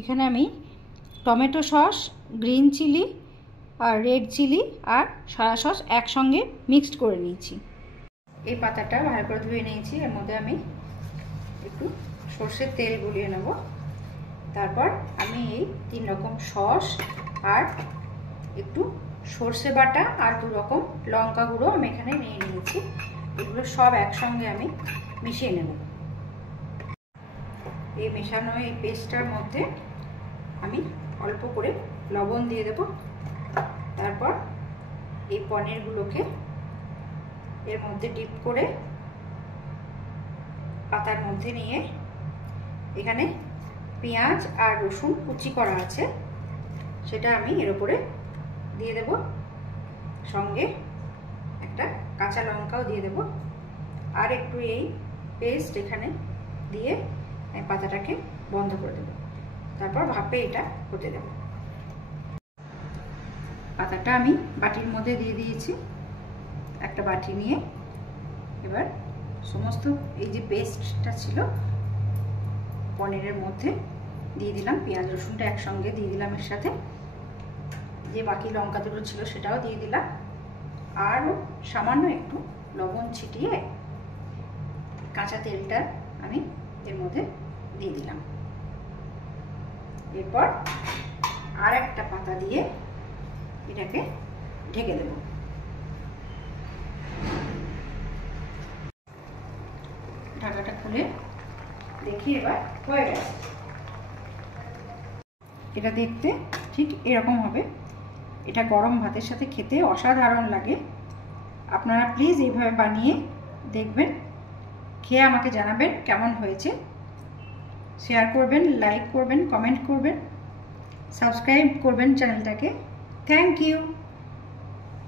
এখানে আমি tomato sauce, green chilli আর red chilli আর soya sauce একসঙ্গে মিক্সড করে নিয়েছি। এই পাতাটা ভালো করে ধুয়ে নিয়েছি। এর মধ্যে আমি একটু সর্ষের তেল গুলিয়ে নেব। তারপর আমি এই 3 রকম সস আর একটু সর্ষে বাটা আর 2 রকম লঙ্কা গুঁড়ো আমি এখানে নিয়ে নিয়েছি। এগুলো সব একসঙ্গে আমি মিশিয়ে নেব। এই মেশানো এই পেস্টটার মধ্যে আমি অল্প করে লবণ দিয়ে দেব। তারপর এই পনিরগুলোকে এর মধ্যে ডিপ করে পাতার মধ্যে নিয়ে এখানে পেঁয়াজ আর রসুন কুচি করা আছে সেটা আমি এর উপরে দিয়ে দেব। সঙ্গে একটা কাঁচা লঙ্কাও দিয়ে দেব আর একটু এই পেস্ট এখানে দিয়ে পাতাটাকে বন্ধ করে দেব। তারপর ভাপে এটা হতে দেব। পাতাটা আমি বাটির মধ্যে দিয়ে দিয়েছি। একটা বাটি নিয়ে এবার সমস্ত এই যে পেস্টটা ছিল পনিরের মধ্যে দিয়ে দিলাম। পেঁয়াজ রসুনটা একসঙ্গে দিয়ে দিলাম, এর সাথে যে বাকি লঙ্কা দুটো ছিল সেটাও দিয়ে দিলাম আর সামান্য একটু লবণ ছিটিয়ে কাঁচা তেলটা আমি এর মধ্যে দিয়ে দিলাম। এরপর আর একটা পাতা দিয়ে এটাকে ঢেকে দেব। ঢাকাটা খুলে দেখি এবার হয়ে গেছে। এটা দেখতে ঠিক এরকম হবে। এটা গরম ভাতের সাথে খেতে অসাধারণ লাগে। আপনারা প্লিজ এইভাবে বানিয়ে দেখবেন, খেয়ে আমাকে জানাবেন কেমন হয়েছে। শেয়ার করবেন, লাইক করবেন, কমেন্ট করবেন, সাবস্ক্রাইব করবেন চ্যানেলটাকে। Thank you.